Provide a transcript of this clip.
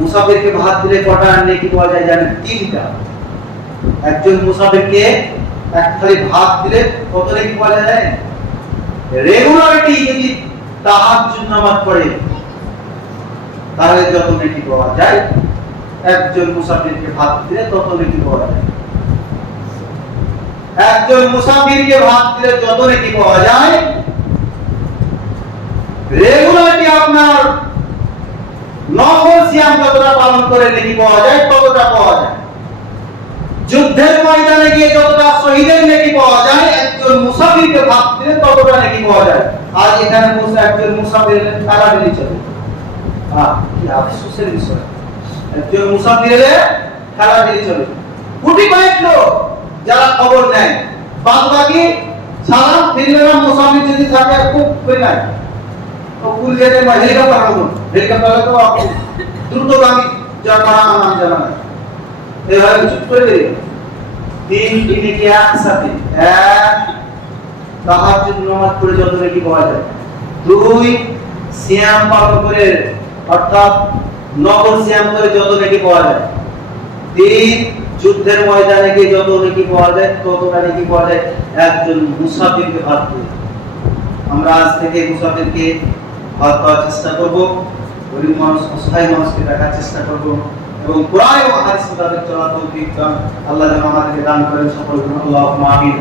মুসাফিরকে ভাত দিলে কটা নেকি পাওয়া যায় জানেন? 3টা। একজন মুসাফিরকে এক থালি ভাত দিলে কত নেকি পাওয়া যায় জানেন? রেগুলারিটি যদি তাহাজ্জুদ নামাজ পড়ে তাহলে যত নেকি পাওয়া যায়, একজন মুসাফিরকে ভাত দিলে তত নেকি পাওয়া যায়। একজন মুসাফিরকে ভাত দিলে যত নেকি পাওয়া যায়, রেগুলারিটি আপনার নফল সিয়াম যতটা পালন করে নেকি পাওয়া যায় ততটা পাওয়া যায়। যুদ্ধের ময়দানে গিয়ে যতটা শহীদের নেকি পাওয়া যায়, একজন মুসাফিরকে ভাত দিলে ততটা নেকি পাওয়া যায়। আর এখানে একজন মুসাফির খেলা বেরিয়ে চলে, কি আফসোসের বিষয়। একজন মুসাফির এলে খেলা বেরিয়ে চলে, কোটি কয়েক লোক যারা খবর নেয়, বাদ বাকি সালাম ফিরলে না। মুসাফির যদি থাকে খুব বেলায় তো কুলিয়াতে হেলিকপ্টার পাঠাবো, হেলিকপ্টারে তো দ্রুতগামী যা করা নাম জানা নাই, এভাবে চুপ করে বেরিয়ে 3 দিনে কি একসাথে। 1 তাহাজ্জুদ নামাজ পড়ে যত নেকি পাওয়া যায়, 2 সিয়াম পালন করে অর্থাৎ নফল সিয়াম করে যত নেকি পাওয়া যায়, 3 যুদ্ধের ময়দানে গিয়ে যত নেকি পাওয়া যায় ততটা নেকি পাওয়া যায় একজন মুসাফিরকে ভাত দিয়ে। আমরা আজ থেকে মুসাফিরকে ভাত দেওয়ার চেষ্টা করব, গরিব মানুষ অসহায় মানুষকে দেখার চেষ্টা করব, এবং কোরআন এবং হাদিস মোতাবেক চলার তৌফিক আল্লাহ যেন আমাদেরকে দান করেন। সকল আল্লাহুম্মা আমিন।